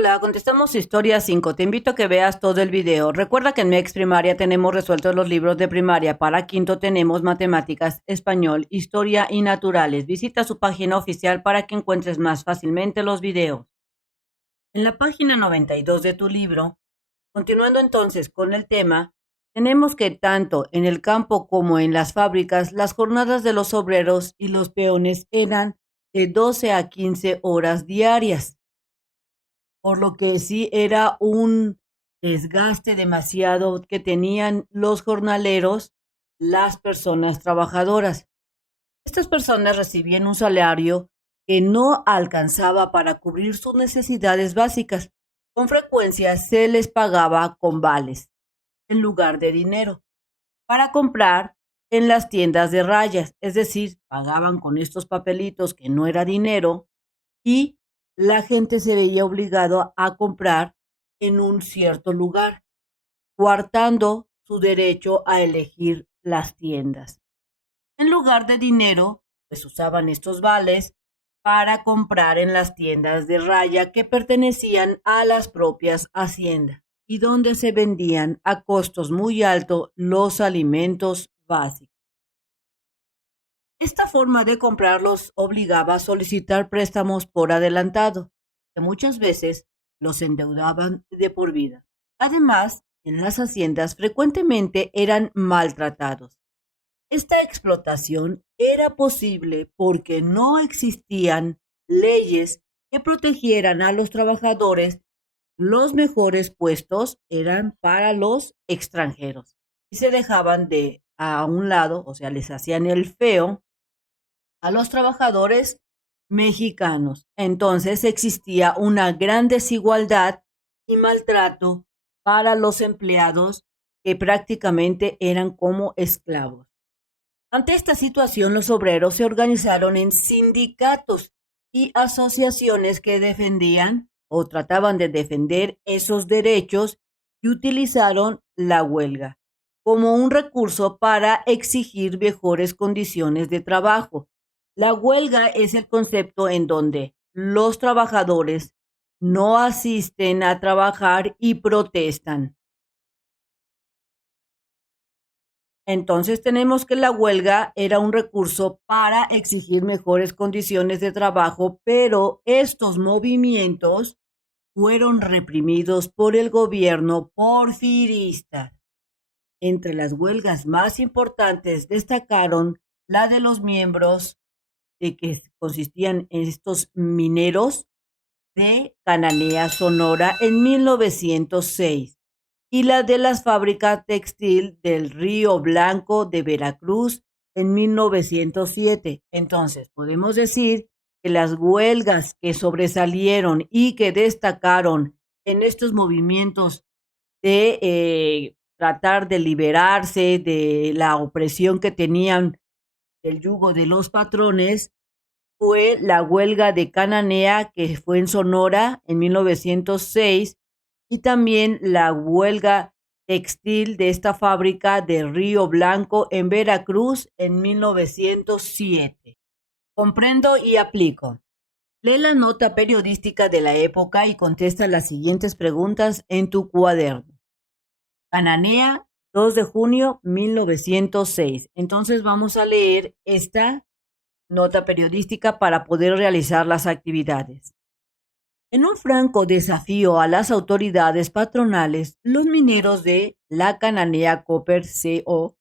Hola, contestamos historia 5. Te invito a que veas todo el video. Recuerda que en MEX Primaria tenemos resueltos los libros de primaria. Para quinto tenemos matemáticas, español, historia y naturales. Visita su página oficial para que encuentres más fácilmente los videos. En la página 92 de tu libro, continuando entonces con el tema, tenemos que tanto en el campo como en las fábricas, las jornadas de los obreros y los peones eran de 12 a 15 horas diarias, por lo que sí era un desgaste demasiado que tenían los jornaleros, las personas trabajadoras. Estas personas recibían un salario que no alcanzaba para cubrir sus necesidades básicas. Con frecuencia se les pagaba con vales, en lugar de dinero, para comprar en las tiendas de rayas, es decir, pagaban con estos papelitos que no era dinero y la gente se veía obligado a comprar en un cierto lugar, coartando su derecho a elegir las tiendas. En lugar de dinero, pues usaban estos vales para comprar en las tiendas de raya que pertenecían a las propias haciendas y donde se vendían a costos muy altos los alimentos básicos. Esta forma de comprarlos obligaba a solicitar préstamos por adelantado, que muchas veces los endeudaban de por vida. Además, en las haciendas frecuentemente eran maltratados. Esta explotación era posible porque no existían leyes que protegieran a los trabajadores. Los mejores puestos eran para los extranjeros y se dejaban de a un lado, o sea, les hacían el feo a los trabajadores mexicanos. Entonces existía una gran desigualdad y maltrato para los empleados que prácticamente eran como esclavos. Ante esta situación, los obreros se organizaron en sindicatos y asociaciones que defendían o trataban de defender esos derechos y utilizaron la huelga como un recurso para exigir mejores condiciones de trabajo. La huelga es el concepto en donde los trabajadores no asisten a trabajar y protestan. Entonces tenemos que la huelga era un recurso para exigir mejores condiciones de trabajo, pero estos movimientos fueron reprimidos por el gobierno porfirista. Entre las huelgas más importantes destacaron la de los miembros de que consistían en estos mineros de Cananea, Sonora, en 1906 y la de las fábricas textil del Río Blanco de Veracruz en 1907. Entonces, podemos decir que las huelgas que sobresalieron y que destacaron en estos movimientos de tratar de liberarse de la opresión que tenían del yugo de los patrones fue la huelga de Cananea, que fue en Sonora en 1906, y también la huelga textil de esta fábrica de Río Blanco en Veracruz en 1907. Comprendo y aplico. Lee la nota periodística de la época y contesta las siguientes preguntas en tu cuaderno. Cananea, 2 de junio 1906. Entonces vamos a leer esta nota periodística para poder realizar las actividades. En un franco desafío a las autoridades patronales, los mineros de la Cananea Copper Co.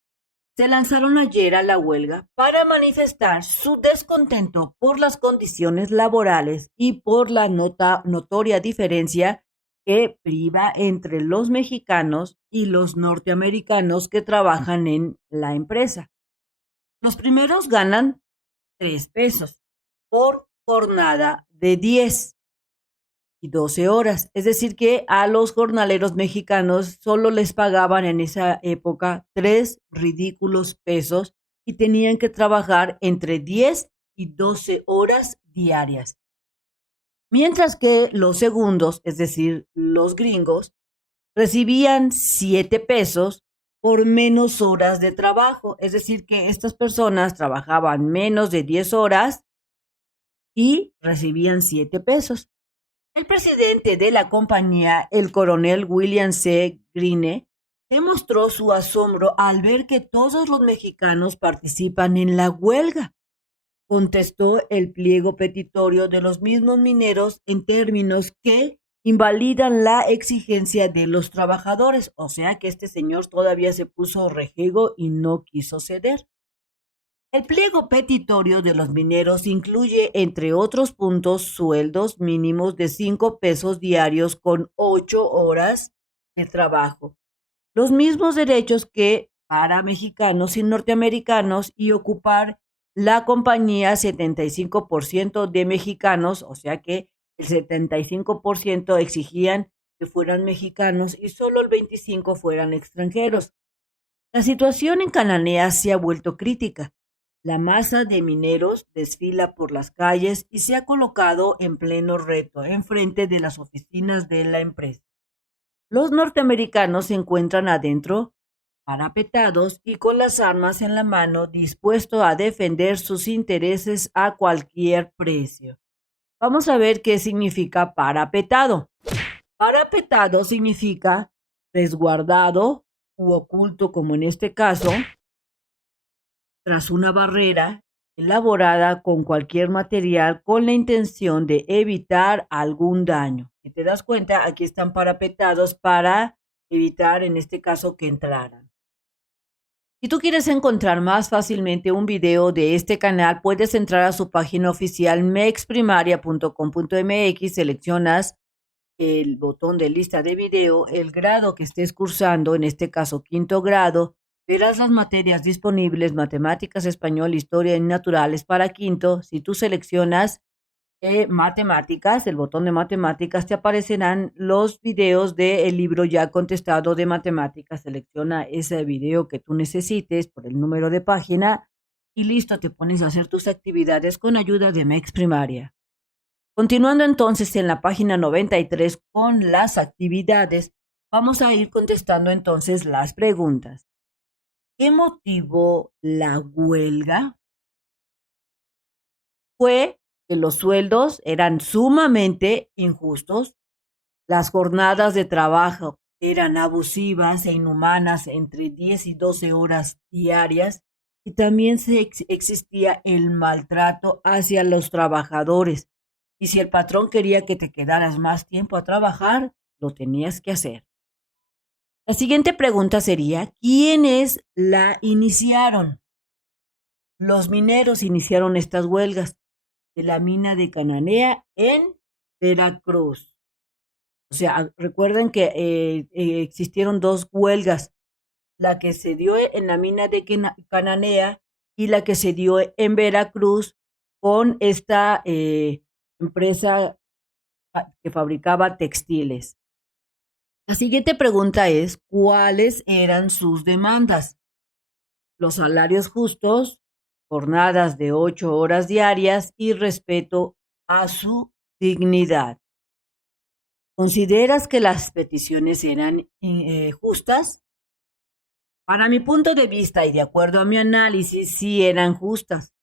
se lanzaron ayer a la huelga para manifestar su descontento por las condiciones laborales y por la notoria diferencia que priva entre los mexicanos y los norteamericanos que trabajan en la empresa. Los primeros ganan 3 pesos por jornada de 10 y 12 horas. Es decir, que a los jornaleros mexicanos solo les pagaban en esa época 3 ridículos pesos y tenían que trabajar entre 10 y 12 horas diarias. Mientras que los segundos, es decir, los gringos, recibían 7 pesos por menos horas de trabajo. Es decir, que estas personas trabajaban menos de 10 horas y recibían 7 pesos. El presidente de la compañía, el coronel William C. Greene, demostró su asombro al ver que todos los mexicanos participan en la huelga. Contestó el pliego petitorio de los mismos mineros en términos que invalidan la exigencia de los trabajadores. O sea que este señor todavía se puso rejego y no quiso ceder. El pliego petitorio de los mineros incluye, entre otros puntos, sueldos mínimos de 5 pesos diarios con 8 horas de trabajo, los mismos derechos que para mexicanos y norteamericanos y ocupar la compañía 75% de mexicanos, o sea que el 75% exigían que fueran mexicanos y solo el 25% fueran extranjeros. La situación en Cananea se ha vuelto crítica. La masa de mineros desfila por las calles y se ha colocado en pleno reto enfrente de las oficinas de la empresa. Los norteamericanos se encuentran adentro, parapetados y con las armas en la mano, dispuestos a defender sus intereses a cualquier precio. Vamos a ver qué significa parapetado. Parapetado significa resguardado u oculto, como en este caso, tras una barrera elaborada con cualquier material con la intención de evitar algún daño. Si te das cuenta, aquí están parapetados para evitar, en este caso, que entraran. Si tú quieres encontrar más fácilmente un video de este canal, puedes entrar a su página oficial mexprimaria.com.mx, seleccionas el botón de lista de video, el grado que estés cursando, en este caso quinto grado, verás las materias disponibles: matemáticas, español, historia y naturales para quinto. Si tú seleccionas matemáticas, el botón de matemáticas, te aparecerán los videos del libro ya contestado de matemáticas. Selecciona ese video que tú necesites por el número de página y listo, te pones a hacer tus actividades con ayuda de Mex Primaria. Continuando entonces en la página 93 con las actividades, vamos a ir contestando entonces las preguntas. ¿Qué motivó la huelga? Fue que los sueldos eran sumamente injustos, las jornadas de trabajo eran abusivas e inhumanas, entre 10 y 12 horas diarias, y también existía el maltrato hacia los trabajadores. Y si el patrón quería que te quedaras más tiempo a trabajar, lo tenías que hacer. La siguiente pregunta sería, ¿quiénes la iniciaron? Los mineros iniciaron estas huelgas de la mina de Cananea en Veracruz. O sea, recuerden que existieron dos huelgas, la que se dio en la mina de Cananea y la que se dio en Veracruz con esta empresa que fabricaba textiles. La siguiente pregunta es, ¿cuáles eran sus demandas? Los salarios justos, jornadas de 8 horas diarias y respeto a su dignidad. ¿Consideras que las peticiones eran justas? Para mi punto de vista y de acuerdo a mi análisis, sí eran justas.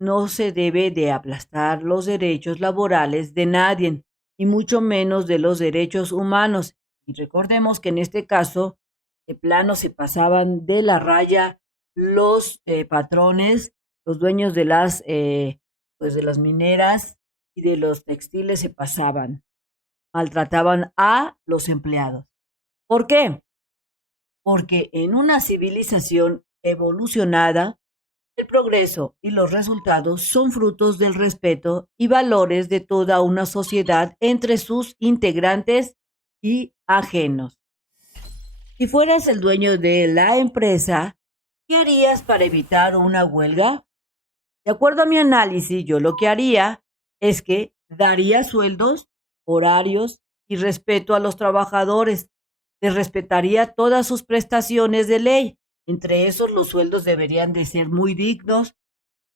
No se debe de aplastar los derechos laborales de nadie, y mucho menos de los derechos humanos. Y recordemos que en este caso, de plano se pasaban de la raya los patrones, los dueños de pues de las mineras y de los textiles se pasaban, maltrataban a los empleados. ¿Por qué? Porque en una civilización evolucionada, el progreso y los resultados son frutos del respeto y valores de toda una sociedad entre sus integrantes y ajenos. Si fueras el dueño de la empresa, ¿qué harías para evitar una huelga? De acuerdo a mi análisis, yo lo que haría es que daría sueldos, horarios y respeto a los trabajadores. Les respetaría todas sus prestaciones de ley. Entre esos, los sueldos deberían de ser muy dignos,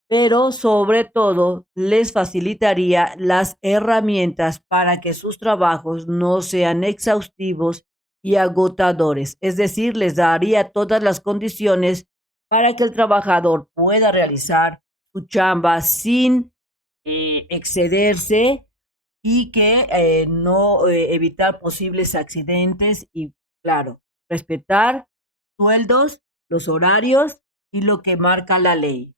pero sobre todo les facilitaría las herramientas para que sus trabajos no sean exhaustivos y agotadores. Es decir, les daría todas las condiciones para que el trabajador pueda realizar su chamba sin excederse y que no evitar posibles accidentes y, claro, respetar sueldos, los horarios y lo que marca la ley.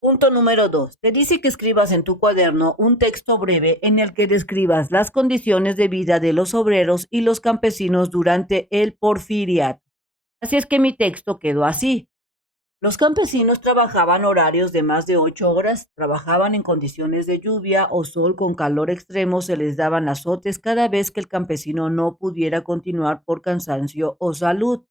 Punto número 2. Te dice que escribas en tu cuaderno un texto breve en el que describas las condiciones de vida de los obreros y los campesinos durante el porfiriato. Así es que mi texto quedó así. Los campesinos trabajaban horarios de más de 8 horas, trabajaban en condiciones de lluvia o sol con calor extremo, se les daban azotes cada vez que el campesino no pudiera continuar por cansancio o salud.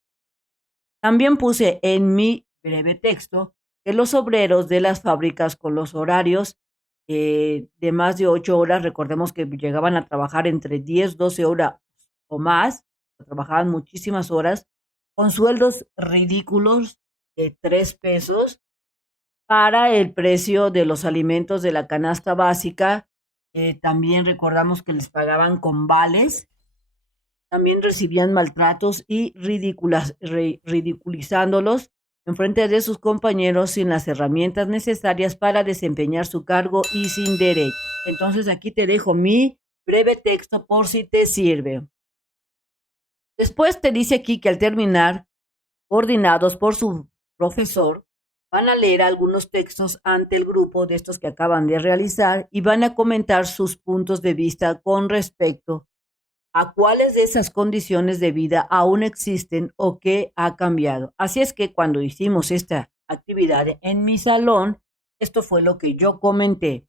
También puse en mi breve texto que los obreros de las fábricas con los horarios de más de 8 horas, recordemos que llegaban a trabajar entre 10, 12 horas o más, trabajaban muchísimas horas, con sueldos ridículos de 3 pesos para el precio de los alimentos de la canasta básica. También recordamos que les pagaban con vales, también recibían maltratos y ridiculizándolos en frente de sus compañeros sin las herramientas necesarias para desempeñar su cargo y sin derecho. Entonces aquí te dejo mi breve texto por si te sirve. Después te dice aquí que al terminar, coordinados por su profesor, van a leer algunos textos ante el grupo de estos que acaban de realizar y van a comentar sus puntos de vista con respecto a cuáles de esas condiciones de vida aún existen o qué ha cambiado. Así es que cuando hicimos esta actividad en mi salón, esto fue lo que yo comenté,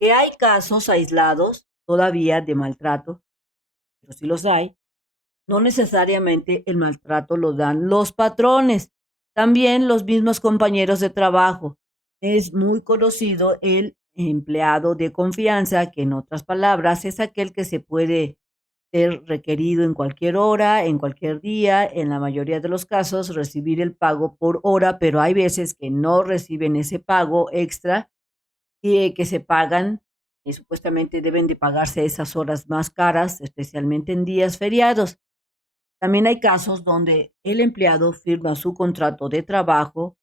que hay casos aislados todavía de maltrato, pero sí los hay. No necesariamente el maltrato lo dan los patrones, también los mismos compañeros de trabajo. Es muy conocido el empleado de confianza, que en otras palabras es aquel que se puede ser requerido en cualquier hora, en cualquier día, en la mayoría de los casos recibir el pago por hora, pero hay veces que no reciben ese pago extra y que se pagan, supuestamente deben de pagarse esas horas más caras, especialmente en días feriados. También hay casos donde el empleado firma su contrato de trabajo,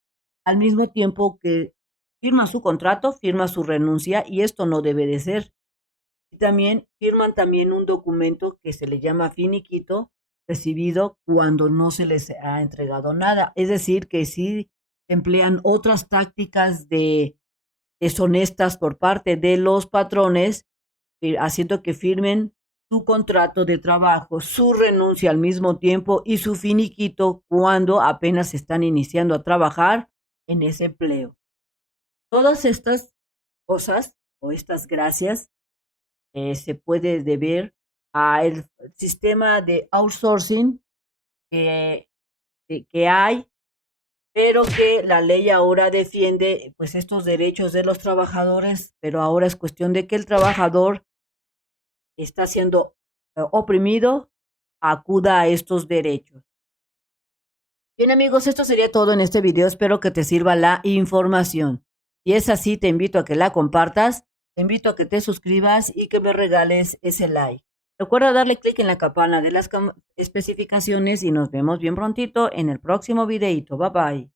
al mismo tiempo que firma su contrato, firma su renuncia, y esto no debe de ser. Y también firman también un documento que se le llama finiquito, recibido cuando no se les ha entregado nada. Es decir, que si emplean otras tácticas deshonestas por parte de los patrones, haciendo que firmen su contrato de trabajo, su renuncia al mismo tiempo y su finiquito cuando apenas están iniciando a trabajar en ese empleo. Todas estas cosas o estas gracias se puede deber al sistema de outsourcing que, que hay, pero que la ley ahora defiende pues estos derechos de los trabajadores, pero ahora es cuestión de que el trabajador está siendo oprimido, acuda a estos derechos. Bien amigos, esto sería todo en este video. Espero que te sirva la información. Si es así, te invito a que la compartas, te invito a que te suscribas y que me regales ese like. Recuerda darle clic en la campana de las especificaciones y nos vemos bien prontito en el próximo videito. Bye bye.